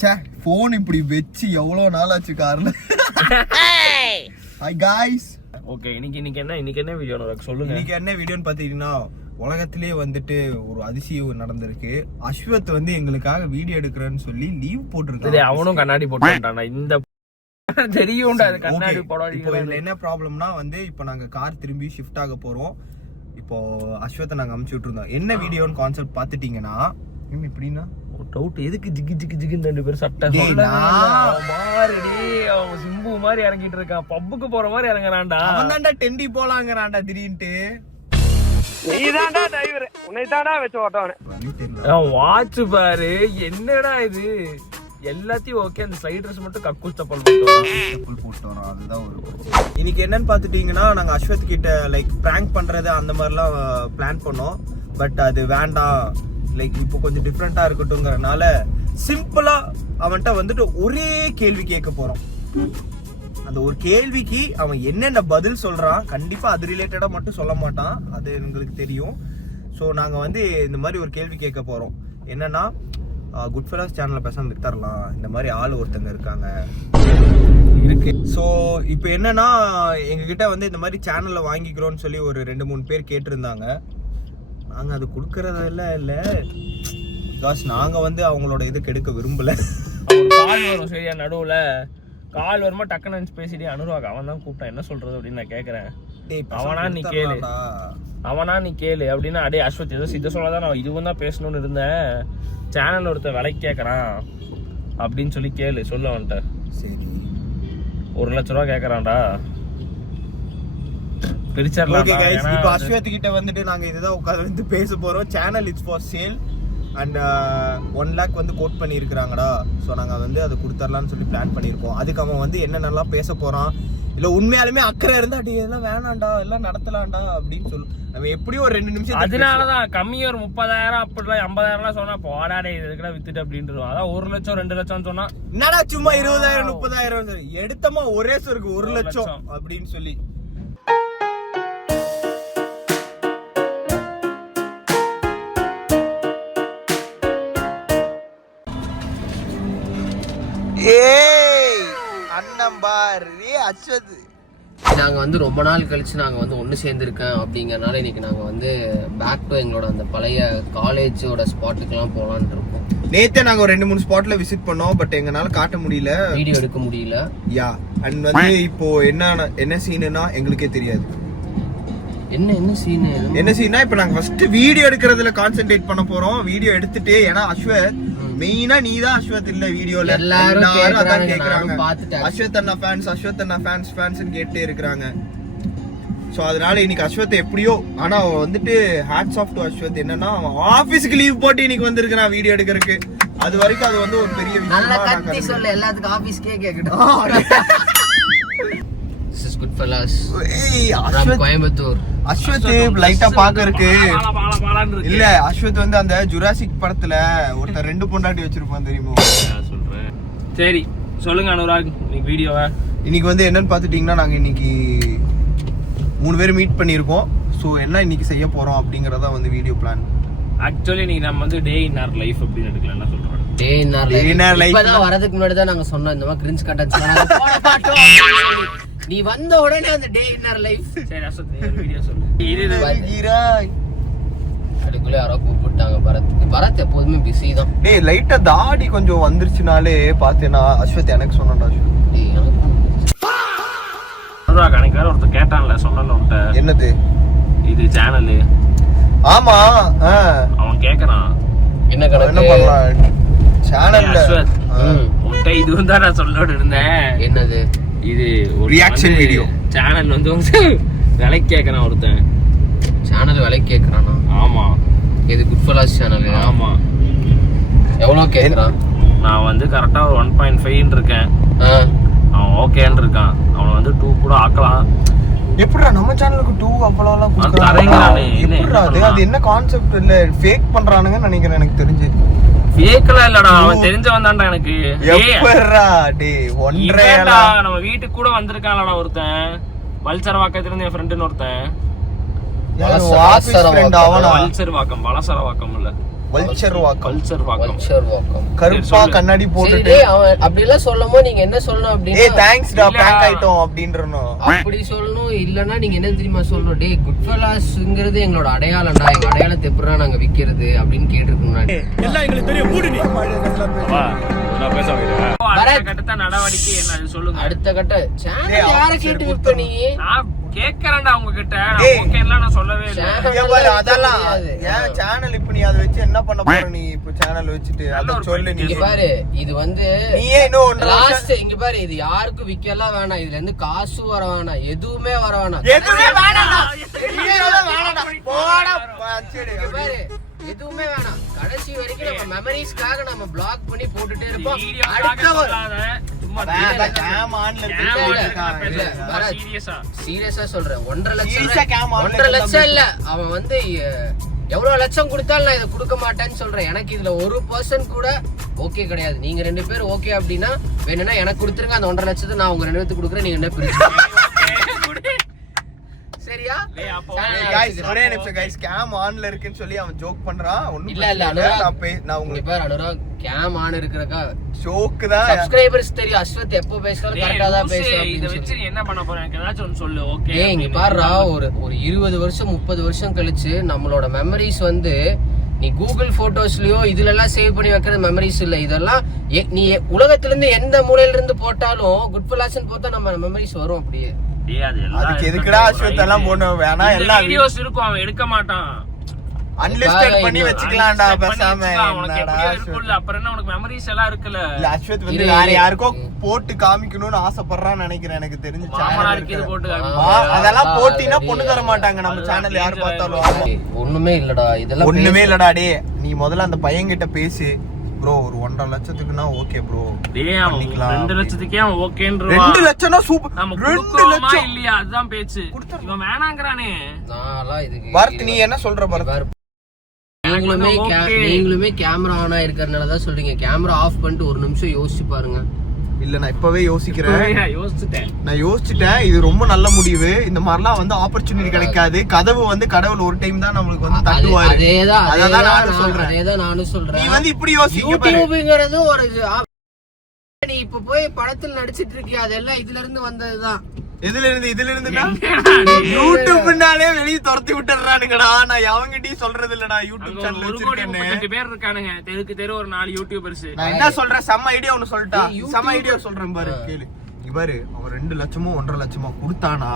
சே phone இப்படி வெச்சு எவ்வளவு நாள் ஆச்சு கார்ல. Hi guys. ஓகே, இன்னைக்கு என்ன வீடியோ சொல்லுங்க. இன்னைக்கு என்ன வீடியோன்னு பாத்தீங்கன்னா, உலகத்திலேயே வந்துட்டு ஒரு அதிசயம் நடந்திருக்கு. அஸ்வத் வந்து எங்களுக்காக வீடியோ எடுக்கிறேன்னு சொல்லி லீவ் போட்டிருக்காரு. அவனும் கண்ணாடி போட்டுட்டானா இந்த தெரியும். கண்ணாடி போடாது. இப்போ இதுல என்ன ப்ராப்ளம்னா வந்து இப்போ நாங்க கார் திரும்பி ஷிஃப்ட் ஆக போறோம். இப்போ அஸ்வத்தை நாங்க அமுச்சு விட்டுருந்தோம். என்ன வீடியோன்னு கான்செப்ட் பாத்துட்டீங்கன்னா, இப்படின்னா டவுட் எதுக்கு ஜிகி ஜிகி ஜிகின்னு 2 பேரும் சட்டை மாறிடி. அவன் சிம்பு மாதிரி இறங்கிட்டு இருக்கான். பப்புக்கு போற மாதிரி இறங்குறான்டா. அவன் தான்டா டெண்டி போலாங்கிறான்டா திடீர்னுட்டு. நீதான்டா டிரைவர், உன்னைதான்டா வச்சு ஓட்டவனே. வாட்ச் பாரு, என்னடா இது எல்லாத்தையும் ஓகே. அந்த சைடு ட்ரெஸ் மட்டும் கக்கூஸ் தப்பல் போட்டு வரோம். அதுதான் ஒரு பிரச்சனை. இன்னைக்கு என்னன்னு பாத்துட்டீங்கன்னா, நாங்க அஸ்வத் கிட்ட லைக் பிராங்க் பண்றது அந்த மாதிரிலாம் பிளான் பண்ணோம். பட் அது வேண்டாம், லைக் இப்போ கொஞ்சம் டிஃப்ரெண்டா இருக்கட்டும்ங்கறனால சிம்பிளா அவன்கிட்ட வந்துட்டு ஒரே கேள்வி கேட்க போறோம். அந்த ஒரு கேள்விக்கு அவன் என்னென்ன பதில் சொல்றான், கண்டிப்பா அது ரிலேட்டடா மட்டும் சொல்ல மாட்டான், அது எங்களுக்கு தெரியும். ஸோ நாங்க வந்து இந்த மாதிரி ஒரு கேள்வி கேட்க போறோம். என்னன்னா, குட் ஃபெலோஸ் சேனல்ல பேசாம வித்தரலாம், இந்த மாதிரி ஆள் ஒருத்தங்க இருக்காங்க இருக்கு. ஸோ இப்போ என்னன்னா, எங்ககிட்ட வந்து இந்த மாதிரி சேனல்ல வாங்கிக்கிறோம்னு சொல்லி ஒரு 2-3 பேர் கேட்டிருந்தாங்க. நாங்க அது கொடுக்கறதெல்லாம் இல்ல பிகாஸ் நாங்க வந்து அவங்களோட இது கெடுக்க விரும்பல. கால் வரும் சரியா, நடுவுல கால் வருமா டக்குன்னு பேசிட்டு அனுராக் அவன் தான் கூப்பிட்டான், என்ன சொல்றது அப்படின்னு நான் கேட்கறேன். அவனா நீ கேளு அப்படின்னா, அடே அஸ்வத் ஏதோ இதை சொல்லாதான் நான் இதுவும் தான் பேசணும்னு இருந்தேன், சேனல் ஒருத்தர் விலைக்கு கேட்கறான் அப்படின்னு சொல்லி கேளு, சொல்ல அவன்கிட்ட. சரி, 1 லட்ச ரூபா கேட்கறான்டா, பிரிச்சர்லாம். இப்போ அஸ்வத் கிட்ட வந்துட்டு நாங்க இதுதான் உட்கார்ந்து வந்து பேச போறோம். Channel it's for sale and 1 lakh வந்து கோட் பண்ணி இருக்கிறாங்கடா. ஸோ நாங்கள் வந்து அதை கொடுத்துடலான்னு சொல்லி பிளான் பண்ணியிருக்கோம். அதுக்கு அவன் வந்து என்னென்னலாம் பேச போறான், இல்லை உண்மையாலுமே அக்கறை இருந்தா அடி இதெல்லாம் வேணாண்டா, எல்லாம் நடத்தலாம்டா அப்படின்னு சொல்லு. நம்ம எப்படியும் ஒரு 2 நிமிஷம். அதனாலதான் கம்மியா ஒரு 30,000 அப்படிலாம் 50,000 சொன்னா போடாடே இதுக்கெல்லாம் வித்துட்டு அப்படின்ட்டு. அதான் 1 லட்சம் 2 லட்சம் சொன்னா என்னடா சும்மா 20,000 30,000 எடுத்தமா ஒரே சொருக்கு 1 லட்சம் அப்படின்னு சொல்லி. நாங்கள் வந்து ரொம்ப நாள் கழிச்சு நாங்கள் வந்து ஒன்று சேர்ந்துருக்கேன் அப்படிங்கறனால இன்னைக்கு நாங்கள் வந்து பேக் டு எங்களோட அந்த பழைய காலேஜோட ஸ்பாட்டுக்கெல்லாம் போகலான்னு இருக்கோம். நேத்தே நாங்கள் ஒரு 2-3 ஸ்பாட்ல விசிட் பண்ணோம். பட் எங்களால காட்ட முடியல, வீடியோ எடுக்க முடியல. யா அண்ட் வந்து இப்போ என்ன சீனுன்னா எங்களுக்கே தெரியாது. என்ன சீனா இப்போ நாங்க ஃபர்ஸ்ட் வீடியோ எடுக்கிறதுல கான்சென்ட்ரேட் பண்ண போறோம். வீடியோ எடுத்துட்டு, ஏன்னா அஸ்வத் மெயினா நீதான் அஸ்வத் இல்ல வீடியோல, எல்லாரும் அதான் கேக்குறாங்க. அஸ்வத் அண்ணா ஃபேன்ஸ் கேட்டே இருக்காங்க. சோ அதனால இன்னைக்கு அஸ்வத் எப்படியோ, ஆனா வந்துட்டு ஹேட்ஸ் ஆஃப் டு அஸ்வத். என்னன்னா அவன் ஆபீஸ்க்கு லீவ் போட்டு இன்னைக்கு வந்திருக்கான் வீடியோ எடுக்கிறதுக்கு. அது வரைக்கும் அது வந்து ஒரு பெரிய விஷயம். சொல்ல எல்லாத்துக்கும் ஆபீஸ்க்கே கேக்கட்டும். This is Goodfellas from Coimbatore. Ashwath லைட்டா பாக்கறதுக்கு இல்ல, அஸ்வத் வந்து அந்த ஜுராசிக் படத்துல ஒருத்தர் 2 பொண்டாட்டி வச்சிருப்பான் தெரியுமா? சொல்றேன். சரி சொல்லுங்க அனுராக், இன்னைக்கு வீடியோவா. இன்னைக்கு வந்து என்னன்னு பாத்துட்டீங்கன்னா, நாங்க இன்னைக்கு 3 பேர் மீட் பண்ணிருக்கோம். சோ என்ன இன்னைக்கு செய்ய போறோம் அப்படிங்கறத வந்து வீடியோ பிளான். ஆக்சுவலி இன்னைக்கு நம்ம வந்து டே இன் ஆர் லைஃப் அப்படின்னு எடுக்கலாம். என்ன சொல்றோம், டே இன் ஆர் லைஃப். இப்பதான் வரதுக்கு முன்னாடி தான் நாங்க சொன்னோம் இந்த மாதிரி கிரிஞ்ச் கண்டென்ட்ஸ் நீ வந்த உடனே அந்த டே இன் ஆர் லைஃப். சரி அஸ்வத் வீடியோ சொல்லு. அதுக்குள்ள யாரோ கூப்பிட்டாங்க பரத் எப்போதுமே பிஸி தான். டேய் லைட்டா தாடி கொஞ்சம் வந்துருச்சுனாலே பாத்தேனா அஸ்வத் எனக்கு சொன்னான்டா. அனுராக் அன்னைக்கு வேற ஒருத்தர் கேட்டான்ல, சொன்னல உன்கிட்ட. என்னது? இது சேனல். ஆமா, அவன் கேக்குறான் என்ன கணக்கு, என்ன பண்ணலாம் சேனல்ல. உன்கிட்ட இதுவும் தான் நான் சொல்லோட இருந்தேன். என்னது? இது ஒரு ரியாக்ஷன் வீடியோ. சேனல் வந்து விலைக்கு கேக்குறான் ஒருத்தன். சேனல் விலைக்கு கேக்குறானா? ஆமா. இது குட்ஃபெலாஸ் சேனல். ஆமா. எவ்வளவு கேக்குறான்? நான் வந்து கரெக்டா ஒரு 1.5 இருக்கேன். அவன் ஓகேன்னு இருக்கான். அவனை வந்து 2 கூட ஆக்கலாம். எப்படிடா நம்ம சேனலுக்கு 2 அப்பளம்லாம் கொடுக்குறாங்க? அது என்ன கான்செப்ட்? இல்ல ஃபேக் பண்றானுங்கன்னு நினைக்கிறேன் எனக்கு தெரிஞ்சு. ஃபேக்லாம் இல்லடா, அவன் தெரிஞ்சவன் தான்டா எனக்கு. எப்பறா டேய் ஒன்றேடா, நம்ம வீட்டுக்கு கூட வந்திருக்கான்லடா ஒருத்தன், வல்சர் வாக்கத்துல இருந்து என் ஃப்ரெண்ட்னு ஒருத்தன். ஆபீஸ் ஃப்ரெண்ட் அவனா? வல்சர் வாக்கம், வலசர வாக்கம் இல்ல, வல்ச்சர் வாக்கம் கருப்பா கண்ணாடி போட்டுட்டு அவன் அப்படி எல்லாம் சொல்லமோ நீங்க என்ன சொல்லணும் அப்படின்னா தேங்க்ஸ் டா பிராங்க் ஆயிட்டோம் அப்படின்றணும். அப்படி சொல்லணும். இல்லன்னா நீங்க என்ன தெரியுமா சொல்லணும், டேய் குட் ஃபெல்லாஸ்ங்கிறது எங்களோட அடையாளம்டா, எங்க அடையாளத்தை எப்படிடா நாங்க விக்கிறது அப்படின்னு கேட்டிருக்கோம். எல்லாம் எங்களுக்கு தெரியும். மூடு நீ நான் பேச வைக்கிறேன். நடவடிக்கை என்ன சொல்லுங்க. அடுத்த கட்ட சேனல் யார கேட்டு விப்ப நீ? நான் கேக்குறேன்டா உங்க கிட்ட. ஓகே இல்ல நான் சொல்லவே இல்ல. அதெல்லாம் ஏன் சேனல் இப்ப நீ அதை வச்சு என்ன பண்ண போற? நீ இப்ப சேனல் வச்சுட்டு அத சொல்லு. நீ பாரு இது வந்து நீயே இன்னும் லாஸ்ட் இங்க பாரு, இது யாருக்கும் விக்கலாம் வேணாம், இதுல இருந்து காசு வர வேணாம், எதுவுமே வர வேணாம், எதுவுமே வேணாம்டா. போடா பச்சடி பாரு எதுவுமே வேணாம். கடைசி வரைக்கும் நம்ம மெமரிஸ்க்காக நம்ம பிளாக் பண்ணி போட்டுட்டே இருப்போம். சீரியஸா சொல்றேன், 1.5 லட்சம் இல்ல, அவன் வந்து எவ்வளவு லட்சம் கொடுத்தாலும் நான் இதை கொடுக்க மாட்டேன்னு சொல்றேன். எனக்கு இதுல 1% கூட ஓகே கிடையாது. நீங்க 2 பேரும் ஓகே அப்படின்னா வேணும்னா எனக்கு கொடுத்துருங்க, அந்த 1.5 லட்சத்தை நான் உங்க 2 பேருக்கு கொடுக்குறேன், நீங்க என்ன பிரிச்சு சரியா? ஒரே நிமிஷம் கைஸ், கேம் ஆன்ல இருக்குன்னு சொல்லி அவன் ஜோக் பண்றான். ஒண்ணும் இல்ல இல்ல நான் உங்களுக்கு பேர் அனுராக் கேம் ஆன் இருக்குறக்கா ஜோக் தான். சப்ஸ்கிரைபர்ஸ் தெரியும் அஸ்வத் எப்போ பேசினாலும் கரெக்ட்டா தான் பேசுறான். இத வச்சு என்ன பண்ண போறேன் எனக்கு ஏதாச்சும் ஒன்னு சொல்லு. ஓகே ஏய் இங்க பாருடா, ஒரு 20 வருஷம் 30 வருஷம் கழிச்சு நம்மளோட மெமரிஸ் வந்து நீ கூகுள் போட்டோஸ்லயோ இதுல எல்லாம் சேவ் பண்ணி வைக்கிற மெமரிஸ் இல்ல. இதெல்லாம் நீ உலகத்துல இருந்து எந்த மூலையில இருந்து போட்டாலும் குட் ஃபெல்லாஸ்னு போட்டா நம்ம மெமரிஸ் வரும் அப்படியே. அதுக்கு எதுக்குடா அஸ்வத் எல்லாம் போன வேணா, எல்லா வீடியோஸ் இருக்கும் அவன் எடுக்க மாட்டான். அன்லிஸ்டட் பண்ணி வச்சுக்கலாம்டா பேசாம. என்னடா இருக்குல்ல அப்புறம் என்ன உனக்கு மெமரிஸ் எல்லாம் இருக்குல்ல. இல்ல அஸ்வத் வந்து வேற யாருக்கோ போட்டு காமிக்கணும்னு ஆசைப்படுறான்னு நினைக்கிறேன். எனக்கு தெரிஞ்சு அதெல்லாம் போட்டினா பொண்ணு தர மாட்டாங்க நம்ம சேனல் யாரு பார்த்தாலும். ஒண்ணுமே இல்லடா, இதெல்லாம் ஒண்ணுமே இல்லடா. டே நீ முதல்ல அந்த பையன் கிட்ட பேசு ப்ரோ. ஒரு 1.5 லட்சத்துக்குனா ஓகே ப்ரோ. டேய் அவன் 2 லட்சத்துக்கே அவன் ஓகேன்றா. 2 லட்சம்னா சூப்பர். 2 லட்சம் இல்லையா அதுதான் பேச்சு. இவன் வேணாங்கறானே. நான்லாம் இதுக்கு பரத் நீ என்ன சொல்ற பரத்? நீங்களுமே கேமரா ஆன் ஆயிருக்கறனால தான் சொல்றீங்க. கேமரா ஆஃப் பண்ணிட்டு ஒரு நிமிஷம் யோசிச்சு பாருங்க. இல்ல நான் இப்பவே யோசிக்கிறேன். நான் யோசிச்சுட்டேன். இது ரொம்ப நல்ல முடிவு. இந்த மாதிரிலாம் வந்து ஆப்பர்ச்சுனிட்டி கிடைக்காது. கதவு வந்து கடவுள் ஒரு டைம் தான் நம்மளுக்கு வந்து தட்டுவாரு. அதேதான் நானும் சொல்றேன். நீ வந்து இப்படி யூடியூப்ங்கிறது ஒரு நீ இப்ப போய் படத்தில் நடிச்சிட்டு இருக்கியா, அதெல்லாம் இதுல இருந்து வந்ததுதான். இதுல இருந்துனா யூடியூப்னாலே வெளிய துரத்தி விட்டுறானுங்கடா. நான் அவங்கிட்டயும் சொல்றது இல்லடா. யூடியூப் சேனல் வச்சிருக்கேன்னு 2 பேர் இருக்கானுங்க. தெருக்கு தெரு ஒரு 4 யூடியூபர்ஸ். நான் என்ன சொல்றேன், செம்ம ஐடியா ஒன்னு சொல்லிட்டா. செம்ம ஐடியா சொல்றேன் பாரு, கேளு. இவரு அவன் 2 லட்சமோ 1.5 லட்சமோ கொடுத்தானா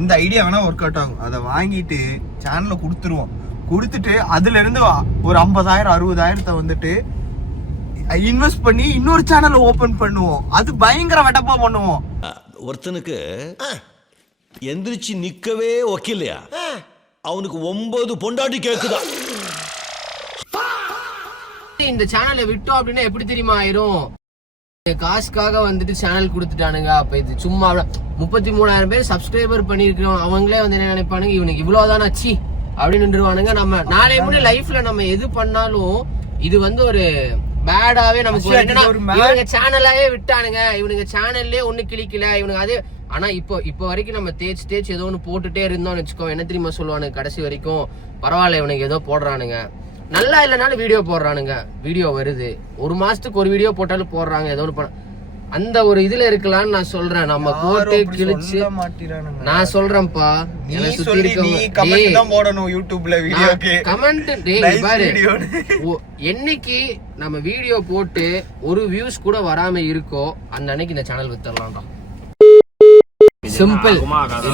இந்த ஐடியா வேணா ஒர்க் அவுட் ஆகும். அதை வாங்கிட்டு சேனல்ல கொடுத்துருவோம். கொடுத்துட்டு அதுல இருந்து ஒரு 50,000 60,000 வந்துட்டு இன்வெஸ்ட் பண்ணி இன்னொரு சேனல் ஓபன் பண்ணுவோம். அது பயங்கர வெட்டப்பா பண்ணுவோம். ஒருத்தனுக்கு எந்திரிச்சு நிக்கவே ஒக்கில்லையா, அவனுக்கு 9 பொண்டாட்டி கேக்குதா. இந்த சேனலை விட்டோம் அப்படின்னா எப்படி தெரியுமா ஆயிரும்? காசுக்காக வந்துட்டு சேனல் கொடுத்துட்டானுங்க. அப்ப இது சும்மா 33,000 பேர் சப்ஸ்கிரைபர் பண்ணிருக்கிறோம். அவங்களே வந்து என்ன நினைப்பானுங்க, இவனுக்கு இவ்வளவுதான் அச்சி அப்படின்னு நின்றுவானுங்க. நம்ம நாளை முடி லைஃப்ல நம்ம எது பண்ணாலும் இது வந்து ஒரு பேடாவே நமக்கு இவனுங்க சேனலாவே விட்டானுங்க, இவனுங்க சேனல்லே ஒண்ணு கிளிக்கல இவனுங்க அது. ஆனா இப்போ வரைக்கும் நம்ம தேய்ச்சி ஏதோ ஒண்ணு போட்டுட்டே இருந்தோம்னு வச்சுக்கோ, என்ன தெரியுமா சொல்லுவானுங்க கடைசி வரைக்கும், பரவாயில்ல இவனுக்கு ஏதோ போடுறானுங்க, நல்லா இல்லைனாலும் வீடியோ போடுறானுங்க. வீடியோ வருது, 1 மாசத்துக்கு ஒரு வீடியோ போட்டாலும் போடுறாங்க, ஏதோ ஒண்ணு அந்த ஒரு இதுல இருக்கலாம்னு நான் சொல்றேன். நம்ம போட்டு கிழிச்சு நான் சொல்றேன்ப்பா. என்னைக்கு நம்ம வீடியோ போட்டு ஒரு வியூஸ் கூட வராம இருக்கோ அந்த அன்னைக்கு இந்த சேனல் வித்தரலாம்டா. சிம்பிள்.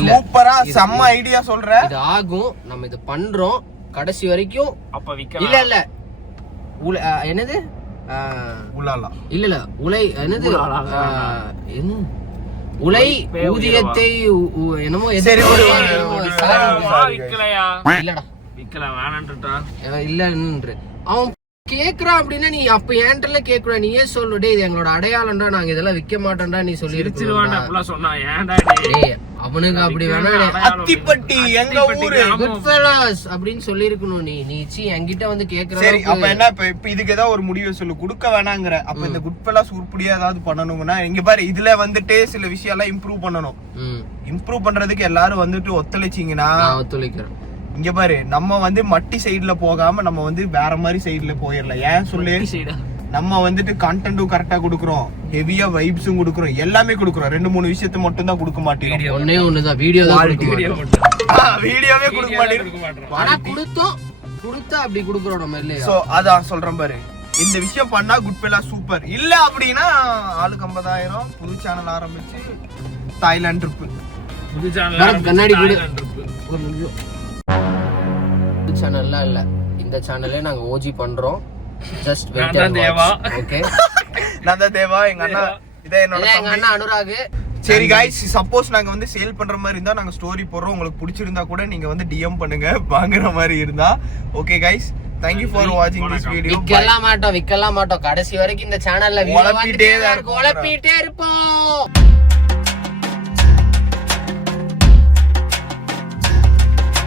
சூப்பரா செம்ம ஐடியா சொல்றேன். இது ஆகும். நம்ம இது பண்றோம் கடைசி வரைக்கும். அப்ப இல்ல என்னது இல்ல உலை என்னது உலை ஊதியத்தை என்னமோ இல்ல அவன் கேக்குறான் அப்படின்னா நீ அப்ப ஏன்டர்ல கேக்குற, நீயே சொல்லுடே இது எங்களோட அடையாளம்டா, நாங்க இதெல்லாம் விக்க மாட்டோம்டா நீ சொல்லி அவனுக்கு அப்படி வேணா அத்திப்பட்டி எங்க ஊரு குட் ஃபெல்லாஸ் அப்படின்னு சொல்லி இருக்கணும். நீ என்கிட்ட வந்து கேக்குற. சரி அப்ப என்ன இப்ப இதுக்கு ஏதாவது ஒரு முடிவு சொல்லு. கொடுக்க வேணாங்கற அப்ப இந்த குட் ஃபெல்லாஸ் உருப்படியா ஏதாவது பண்ணணும்னா இங்க பாரு, இதுல வந்துட்டு சில விஷயம் எல்லாம் இம்ப்ரூவ் பண்ணணும். இம்ப்ரூவ் பண்றதுக்கு எல்லாரும் வந்துட்டு ஒத்துழைச்சீங்கன்னா ஒத்துழைக்கிறேன். இங்க பாரு, நம்ம வந்து மட்டி சைடுல போகாம நம்ம வந்து வேற மாதிரி சைடுல போயிடலாம். ஏன் சொல்லு, நம்ம வந்துட்டு கண்டென்ட்டும் கரெக்டா கொடுக்குறோம், ஹெவியா வைப்ஸும் கொடுக்குறோம், எல்லாமே கொடுக்குறோம். 2-3 விஷயத்த மட்டும் தான் கொடுக்க மாட்டோம். ஒண்ணே ஒண்ணுதான், வீடியோ தான் வீடியோவே கொடுக்க மாட்டோம். ஆனா கொடுத்தா அப்படி கொடுக்குறோம் நம்ம இல்லையா? சோ அதான் சொல்றேன் பாரு, இந்த விஷயம் பண்ணா குட்பெல்லா சூப்பர். இல்ல அப்படின்னா ஆளுக்கு 50,000 புது சேனல் ஆரம்பிச்சு தாய்லாந்து ட்ரிப். புது சேனல் கண்ணாடி வீடு ஒரு நிமிஷம். புது சேனல்லாம் இல்ல, இந்த சேனலே நாங்க ஓஜி பண்றோம். Just wait and watch. Okay, நான் தான் தேவா, எங்க அண்ணா, இதே என்னோட எங்க அண்ணா அனுராக். சரி गाइस, சப்போஸ் நாங்க வந்து சேல் பண்ற மாதிரி இருந்தா நாங்க ஸ்டோரி போடுறோம். உங்களுக்கு பிடிச்சிருந்தா கூட நீங்க வந்து டிஎம் பண்ணுங்க வாங்குற மாதிரி இருந்தா. Okay guys, thank you for watching this video. விக்கலாம் மாட்டோம் கடைசி வரைக்கும் இந்த சேனல்ல உழப்பிட்டே இருப்போம்.